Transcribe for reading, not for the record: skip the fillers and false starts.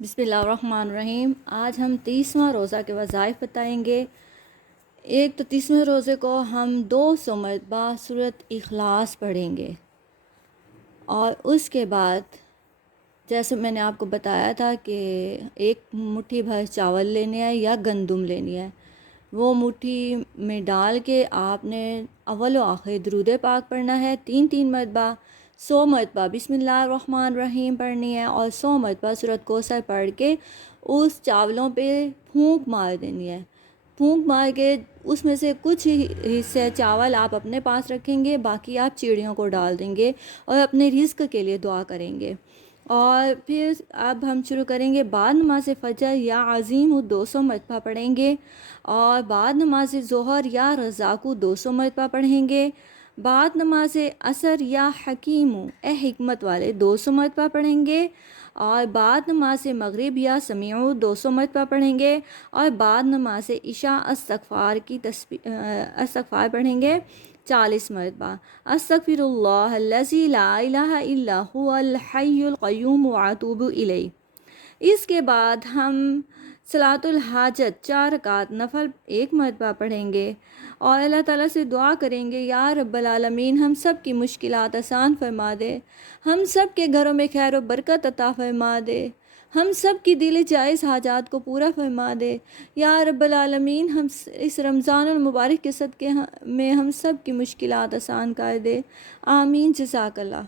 بسم اللہ الرحمن الرحیم۔ آج ہم 30واں روزہ کے وظائف بتائیں گے۔ ایک تو 30ویں روزے کو ہم 200 مرتبہ سورۃ اخلاص پڑھیں گے، اور اس کے بعد جیسے میں نے آپ کو بتایا تھا کہ ایک مٹھی بھر چاول لینے ہے یا گندم لینی ہے، وہ مٹھی میں ڈال کے آپ نے اول و آخر درود پاک پڑھنا ہے 3 مرتبہ، 100 مرتبہ بسم اللہ الرحمن الرحیم پڑھنی ہے، اور 100 مرتبہ سورۃ کوثر پڑھ کے اس چاولوں پہ پھونک مار دینی ہے۔ پھونک مار کے اس میں سے کچھ حصے چاول آپ اپنے پاس رکھیں گے، باقی آپ چڑیوں کو ڈال دیں گے اور اپنے رزق کے لیے دعا کریں گے۔ اور پھر اب ہم شروع کریں گے بعد نماز فجر یا عظیم 200 مرتبہ پڑھیں گے، اور بعد نماز ظہر یا رزاق 200 مرتبہ پڑھیں گے، بعد نماز عصر یا حکیم اے حکمت والے 200 مرتبہ پڑھیں گے، اور بعد نماز مغرب یا سمیع 200 مرتبہ پڑھیں گے، اور بعد نماز عشاء استغفار پڑھیں گے 40 مرتبہ۔ استغفر اللہ الذی لا الہ الا هو الحی القیوم واتوب الیہ۔ اس کے بعد ہم صلاۃ الحاجت 4 رکعت نفل 1 مرتبہ پڑھیں گے، اور اللہ تعالیٰ سے دعا کریں گے یا رب العالمین ہم سب کی مشکلات آسان فرما دے، ہم سب کے گھروں میں خیر و برکت عطا فرما دے، ہم سب کی دل جائز حاجات کو پورا فرما دے یا رب العالمین، ہم اس رمضان المبارک کے صدقے میں ہم سب کی مشکلات آسان کر دے، آمین۔ جزاک اللہ۔